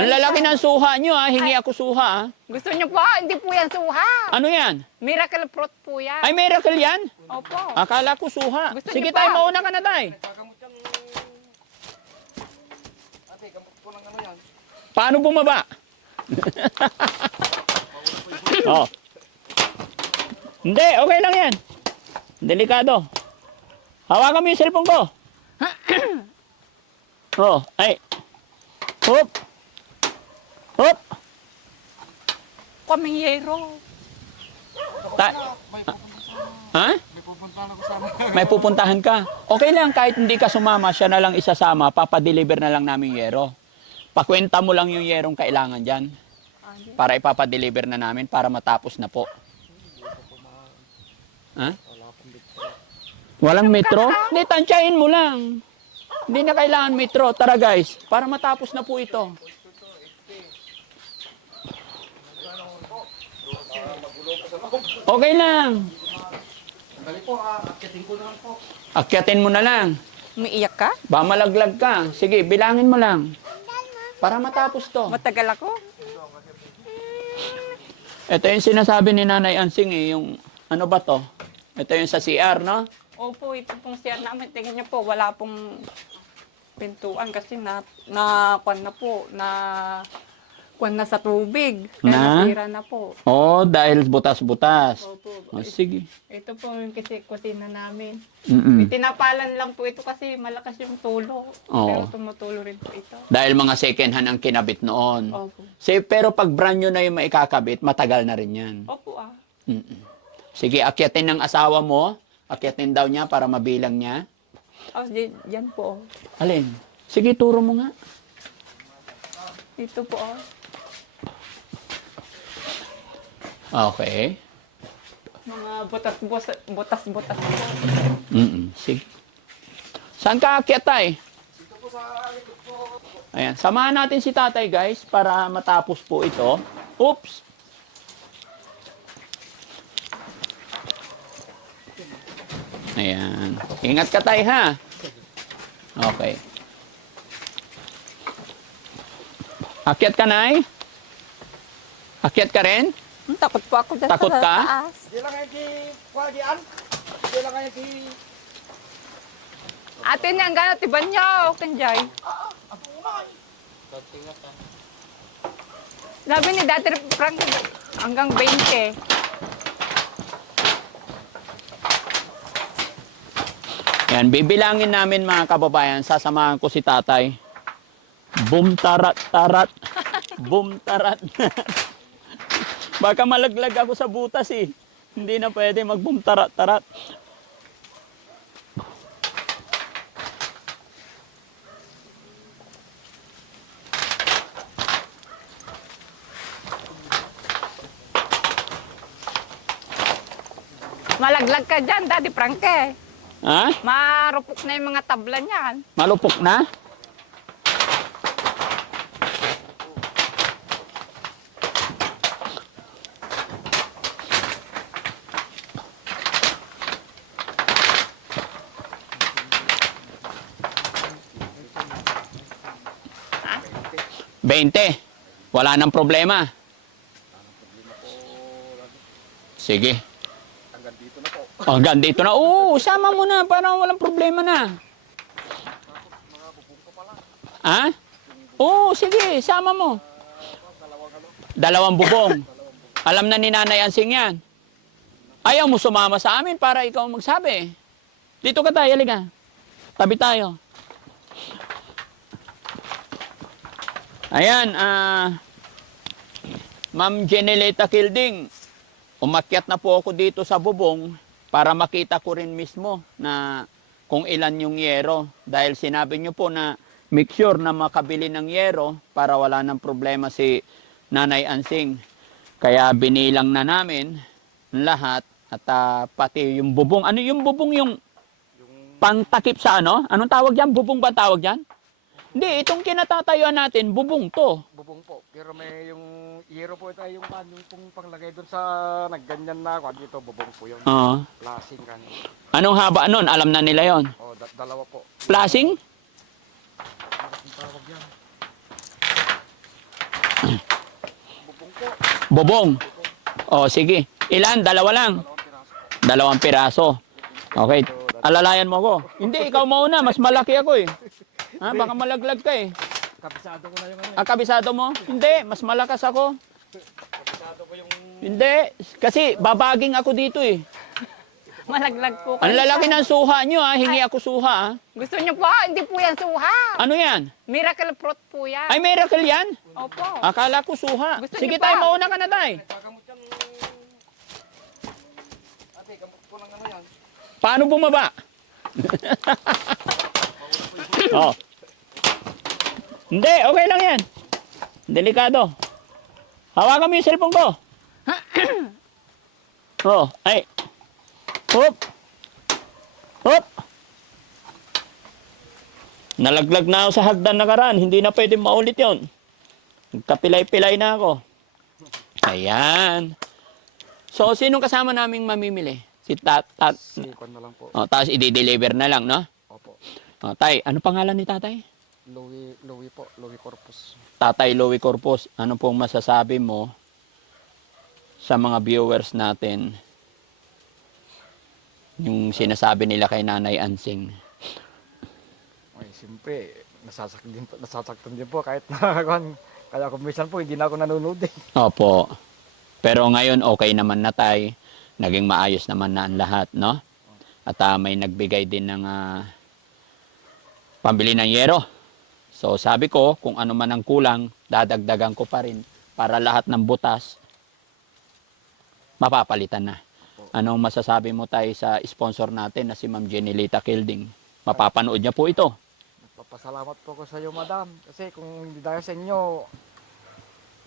Ang lalaki ng suha nyo ha, hingi ako suha ha. Gusto niyo po? Hindi po yan suha. Ano yan? Miracle fruit po yan. Ay, miracle yan? Opo. Akala ko suha. Gusto Sige niyo pa? tayo, mauna ka na tayo. Paano bumaba? Oh. Hindi, okay lang yan. Delikado. Hawakan mo yung cellphone ko. Oh, ay. Hop. Hop. Kaming yero. Ha? May pupuntahan ka. Okay lang, kahit hindi ka sumama, siya na lang isasama, papadeliver na lang namin yero. Pakwenta mo lang yung yerong kailangan dyan. Para ipapadeliver na namin, para matapos na po. Ha? Walang metro? Hindi, tansyahin mo lang. Hindi na kailangan metro. Tara guys, para matapos na po ito. Okay lang. Akyatin mo na lang. Umiiyak ka? Ba malaglag ka. Sige, bilangin mo lang. Para matapos to. Matagal ako? Ito yung sinasabi ni Nanay Ansing eh, yung ano ba to? Ito yung sa CR, no? Opo, ito pong siya namin. Tingnan niyo po, wala pong pintuan kasi kwan na po, kwan na sa tubig. Kaya Na? nasira na po. Oh, dahil butas-butas. Opo. Oh, sige. Ito po yung kusina namin. Mm-mm. Tinapalan lang po ito kasi malakas yung tulo. Oo. Pero tumutulo rin po ito. Dahil mga second hand ang kinabit noon. Opo. Pero pag brand new na yung maikakabit, matagal na rin yan. Opo ah. Mm-mm. Sige, akyatin ng asawa mo. Akyatin daw niya para mabilang niya. Oh, yan po. Alin? Sige, turo mo nga. Ito po oh. Okay. Mga butas-butas po. Mm-mm. Sige. Saan ka akyat, tay? Ayan. Samahan natin si tatay, guys, para matapos po ito. Oops! Ayan. Ingat ka, tay, ha? Okay. Akyat ka, nay? Akyat ka rin? Takot po ako dyan Takot sa ka? taas. Di lang kayo di kwadian. Di lang kayo di... Ate niya, ang gano'n, tiban niyo, kanjay. Sabi ni Dati Frank, hanggang 20. Yan, bibilangin namin mga kababayan, sasamahan ko si tatay. Boom tarat tarat. Boom tarat. Baka malaglag ako sa butas eh. Hindi na pwede mag-boom tarat tarat. Malaglag ka dyan, Daddy Frank eh. Ha? Marupok na yung mga tabla niyan. Malupok na? Ha? 20. Wala nang problema. Sige. Hanggang dito na po. Hanggang dito na. Oo, sama mo na para walang problema na. Ha? Oo, sige, sama mo. Dalawang bubong. Alam na ni Nanay Ansing yan. Ayaw mo sumama sa amin para ikaw magsabi. Dito ka tayo, halika. Tabi tayo. Ayan, Ma'am Jeneleta Kilding, umakyat na po ako dito sa bubong para makita ko rin mismo na kung ilan yung yero. Dahil sinabi nyo po na make sure na makabili ng yero para wala ng problema si Nanay Ansing. Kaya binilang na namin lahat at pati yung bubong. Ano yung bubong yung pangtakip sa ano? Anong tawag dyan? Bubong ba tawag dyan? Hindi, itong kinatatayuan natin, bubong to. Bubong po. Pero may yung yero po ito yung pong panglagay doon sa nagganyan na kwan dito. Bubong po yun. Oo. Plasing kan. Anong haba nun? Alam na nila yon. O, dalawa po. Plasing? Ano ang tawag yan? Bubong po. Bobong. O, sige. Ilan? Dalawa lang. Dalawang piraso. 2 piraso. Okay. Alalayan mo ako. Hindi, ikaw mauna. Mas malaki ako eh. Ha, baka malaglag ka eh. Kabisado ko na yung ano. Ang kabisado mo? Hindi, mas malakas ako. Kabisado ko yung... Hindi, kasi babaging ako dito eh. Malaglag po Ang kayo. lalaki ng suha nyo ha, hingi ako suha ha. Gusto niyo po? Hindi po yan suha. Ano yan? Miracle fruit po yan. Ay, miracle yan? Opo. Akala ko suha. Gusto Sige niyo pa? tayo, mauna ka na tayo. Kakamot yan. Ate, kamot ko lang ano yan. Paano bumaba? Oh. Hindi, okay lang yan. Delikado. Hawakan mo yung cellphone ko. Oh, ay. Hop. Hop. Nalaglag na ako sa hagdan nakaraan. Hindi na pwede maulit yon. Nagkapilay-pilay na ako. Ayan. So, sinong kasama naming mamimili? Si Sikon na lang po. Oh, tapos i-deliver na lang, no? Opo. Oh, tay, ano pangalan ni tatay? Louie po. Louie Corpus. Tatay Louie Corpus, ano pong masasabi mo sa mga viewers natin yung sinasabi nila kay Nanay Ansing? Ay, siyempre, nasasaktan din po kahit na kaya kung minsan po hindi na ako nanonood eh. Opo. Pero ngayon okay naman na tay. Naging maayos naman na ang lahat, no? At may nagbigay din ng pambili ng yero. So sabi ko, kung ano man ang kulang, dadagdagan ko pa rin para lahat ng butas mapapalitan na. Anong masasabi mo tayo sa sponsor natin na si Ma'am Jenilita Kilding? Mapapanood niya po ito. Nagpapasalamat po ako sa iyo, madam. Kasi kung hindi dahil sa inyo,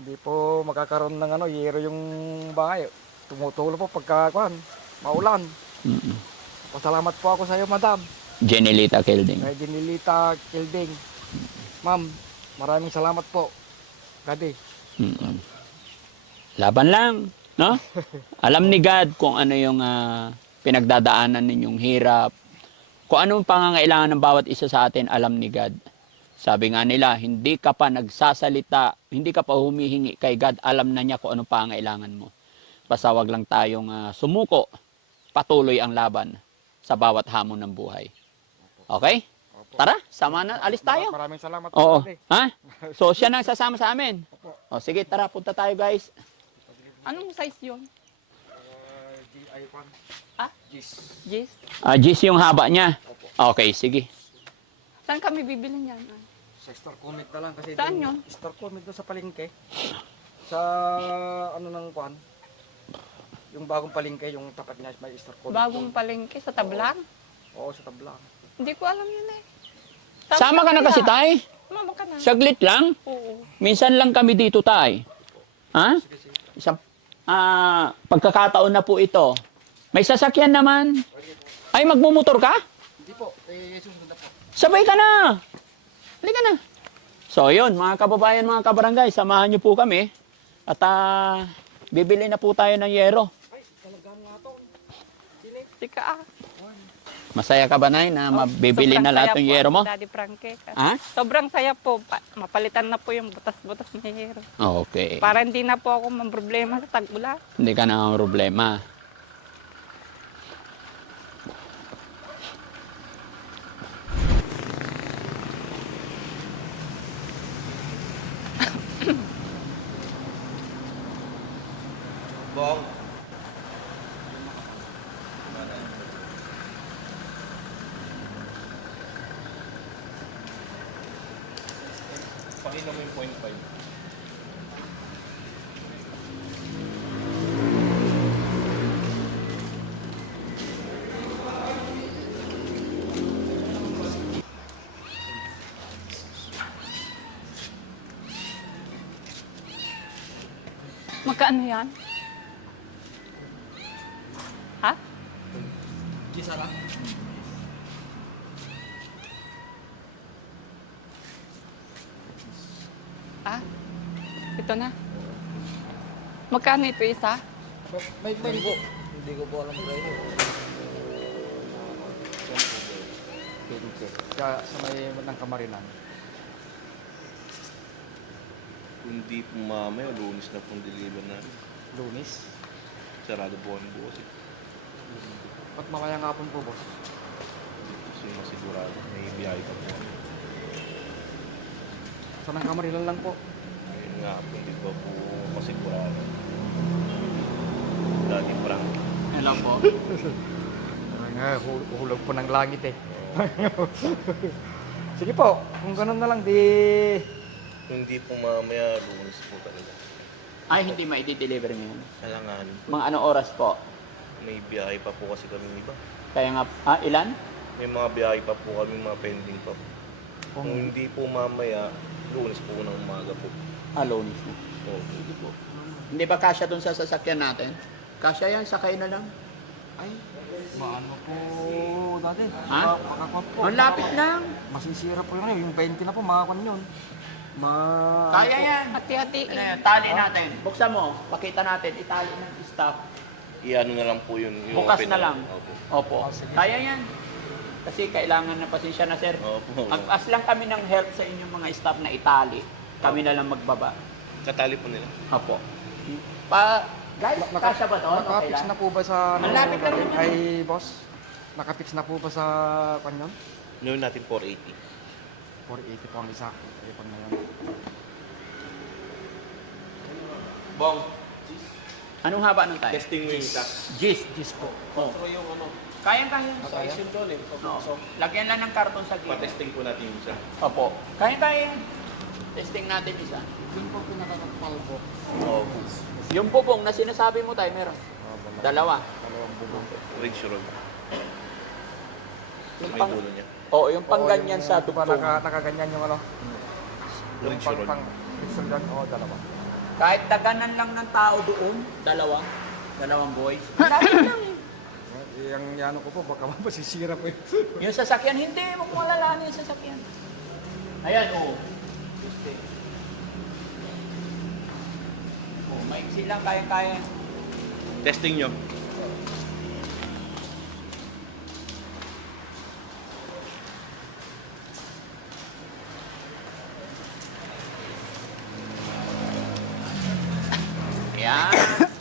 hindi po magkakaroon ng yero yung bahay. Tumutulo po pagka maulan. Mm-mm. Pasalamat po ako sa iyo, madam. Jenilita Kilding. Kay Dinilita Kilding. Ma'am, maraming salamat po. Gadi. Mm-mm. Laban lang, no? Alam ni God kung ano yung pinagdadaanan ninyong hirap. Kung anong pangangailangan ng bawat isa sa atin, alam ni God. Sabi nga nila, hindi ka pa nagsasalita, hindi ka pa humihingi kay God, alam na niya kung anong pangangailangan mo. Basta wag lang tayong sumuko, patuloy ang laban sa bawat hamon ng buhay. Okay? Opo. Tara, sama na, alis tayo. Maraming salamat po. Oo. Gadi. Ha? So, siya nang sasama sa amin. Opo. O, sige, tara, punta tayo guys. Anong size yun? GI1. Ah? Gis. Yes. Gis yung haba niya. Opo. Okay, sige. Saan kami bibili niyan? Sa Star Comet na lang kasi Saan dun- yun? Star Comet doon sa palengke. Sa ng kuan? Yung bagong palengke, yung tapat niya may Star Comet. Bagong doon. palengke sa Tablang? Oo, sa Tablang. Hindi ko alam yun eh. Sama ka na kasi, tay. Mama ka na. Saglit lang. Oo. Minsan lang kami dito, tay. Ha? Sige, sige. Isang pagkakataon na po ito. May sasakyan naman. Ay, magmumotor ka? Hindi po, susunod na po. Sabay ka na. Halika na. So, yun, mga kababayan, mga kabarangay, samahan niyo po kami. At bibili na po tayo ng yero. Ay, talagang nga to. Tika ah. Masaya ka ba, Nay, na mabibili Sobrang na lahat saya ng po, yero mo? Daddy Frankie. Ha? Sobrang saya po. Mapalitan na po yung butas-butas ng yero. Okay. Para hindi na po ako problema sa tag-ulan. Hindi ka na problema. Bong. Pakita mo yung 0.5. Magkano yan? Ha? Gisa na? Ah? Ito na. Magkano ito isa? May po. Hindi ko po alam presyo. 20. Kaya sa may ng Kamarinan. Hindi po mamaya, Lunes na pong deliver namin. Lunes. Sarado po kami bukas eh. Ba't mamaya nga po, boss? Kasi masigurado, may biyahe pa po kami. Saan ang Kamarilan lang po? Ngayon nga po, hindi pa po masigurado. Dati Frank. Hello po. Hulog po ng langit eh. Sige po, kung ganun na lang, di... Hindi po mamaya, Lunes po talaga. Ay, hindi ma-deliver ngayon. Alanganin po. Mga anong oras po? May biyahe pa po kasi kami iba. Kaya nga, ilan? May mga biyahe pa po kami, mga pending pa po. Kung hindi po mamaya, Lunes po ng umaga po. Lunes na. So, Sige po. Hindi ba kasya dun sa sasakyan natin? Kasya yan, sakay na lang. Ay, maano po dati? Ha? Makakuha po. Ang lapit lang. Masisira po yun. Yung 20 na po, makakuha yun. Kaya yan. Hati-hatiin. Ano yan, tali natin. Buksan mo, pakita natin, itali ng staff. i-ano na lang po yun. Yung Bukas open na lang. Opo. Opo. Kaya yan. Kasi kailangan na pasensya na, sir. Opo. Mag-as lang kami ng help sa inyong mga staff na itali. Kami na lang magbaba. Katali po nila. Opo. Guys, kasya ba to? Okay Nakapix lang? na po ba sa... Ang lapit lang naman. Ay, boss. Nakapix na po ba sa kanyon? Noon natin 480. 480 po ang isa. Ipon na yun. Bong, Anong haba ng tayo? testing mo yung isa. Gis po. Oh. So yung ano, Kaya. size yun doon eh. No. Lagyan lang ng karton sa gilid. Pa-testing po natin yung isa. Opo. Kaya. Testing natin isa. Yun po pinakakapal po. Opo. Yung bubong na sinasabi mo tayo, meron. Dalawa. Dalawang bubong. Ridge roll. Yung May pang, dulo niya. oh, yung pangganyan sa Di ba dugtong. nakaganyan yung ano? Yung Ridge roll. pixel gun, dalawa. Kahit daganan lang ng tao doon, dalawang boys. Lapit lang eh. Yung ano ko po, baka masisira po yun. Yung sasakyan, hindi. Huwag mo alalahanin yung sasakyan. Ayan, oh. Oh, maiksi lang, kaya-kaya. Testing nyo. Ayan.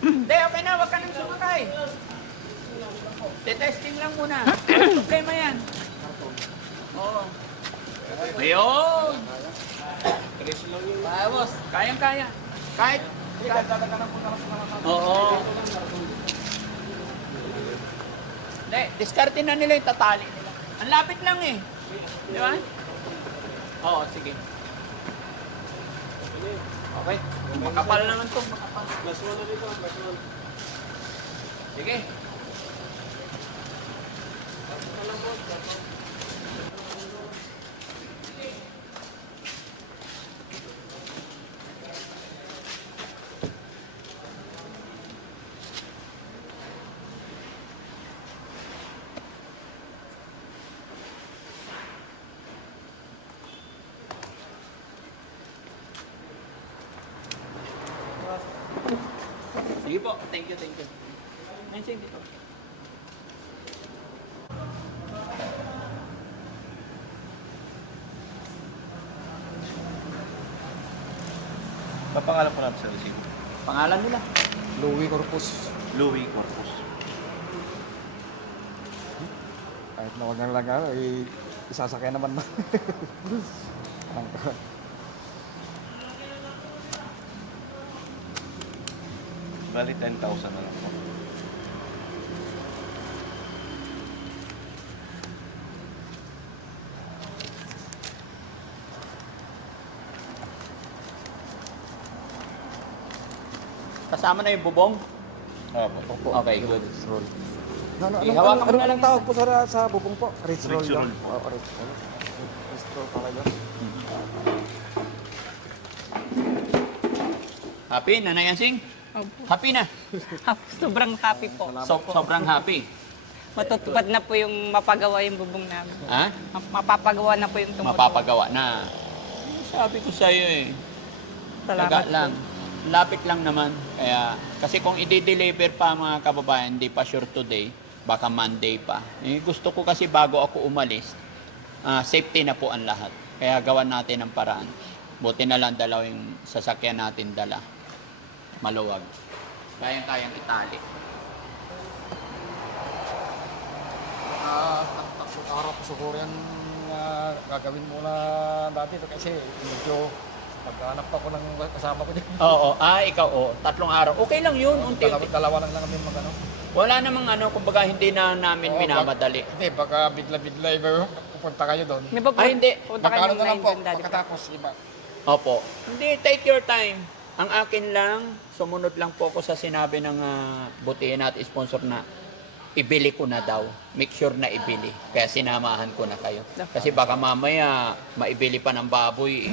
Hindi, okay na. Huwag ka nang sumakay. Testing lang muna. Problema yan. Oo. Ayun. Kaya, boss. Kayang-kaya. Kahit. Oo. Hindi, diskarte na nila yung tatali nila. Ang lapit lang eh. Di ba? Oo, sige. Okay. Makapal naman to, makapal. Plus 1 na dito, plus 1. Sige. Sige po. Thank you, thank you. Mensing dito. Papangalan po natin sa receipt. Pangalan nila. Louis Corpus. Louis Corpus. Kahit na wag na lang isasakay naman na. Bali 10,000 na lang po. Kasama na yung bubong? Opo. Okay, good. Roll. Ano, Hawakan mo na lang anong tawag po sa bubong po? Ridge roll. Ridge roll lang. po. Ridge roll. Ridge roll pala yun. Happy, Nanay Ansing? Opo. Happy na. Sobrang happy po. Sobrang happy. Matutupad na po yung mapagawa yung bubong namin. Ha? Mapapagawa na po yung tungkol. Mapapagawa na. Sabi ko sa iyo eh. Salamat Taga po. lang. Lapit lang naman. Kaya, kasi kung i-deliver pa mga kababayan, hindi pa sure today, baka Monday pa. Eh, gusto ko kasi bago ako umalis, safety na po ang lahat. Kaya gawan natin ang paraan. Buti na lang dalaw yung sasakyan natin dala. Maluwag. Kayang-kayang itali. Tatlong araw po siguro yan gagawin muna dati ito kasi medyo maghanap ako ng kasama ko din. Oo, ikaw, 3 araw. Okay lang yun, unti-unti. Dalawa lang kami magano. Wala namang kumbaga hindi na namin minamadali. Hindi, baka bigla-bigla iba pupunta kayo doon. May ba Hindi. punta kayo Magkano ng na lang 9 po dun, Daddy. pagkatapos iba. Opo. Hindi, take your time. Ang akin lang, sumunod lang po ako sa sinabi ng butihin at sponsor na ibili ko na daw. Make sure na ibili. Kaya sinamahan ko na kayo. Kasi baka mamaya maibili pa ng baboy.